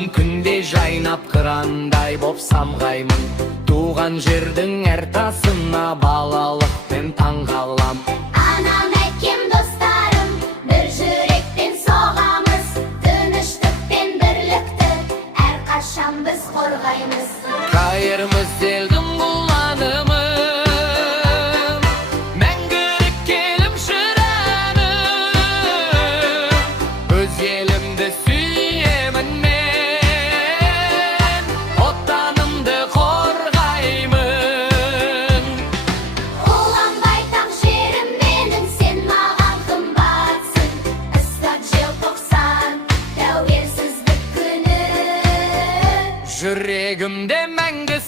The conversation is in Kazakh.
Туғаным күнде жайнап қырандай боп самғаймын. Туған жердің әр тасына балалықпен таңғалам. Анам, әкем, достарым, бір жүрекпен соғамыз. Тыныштық пен бірлікті әрқашан біз қорғаймыз. Қайырмыз елдің бұланымын, мәңгілік келімшір әнім. Өз елімді сүйемін мен, отанымды қорғаймын. Ұлан байтақ жерім менің, сен маған қымбатсың. Ыстық желтоқсан, тәуелсіздік күні. Жүрегімде мәңгі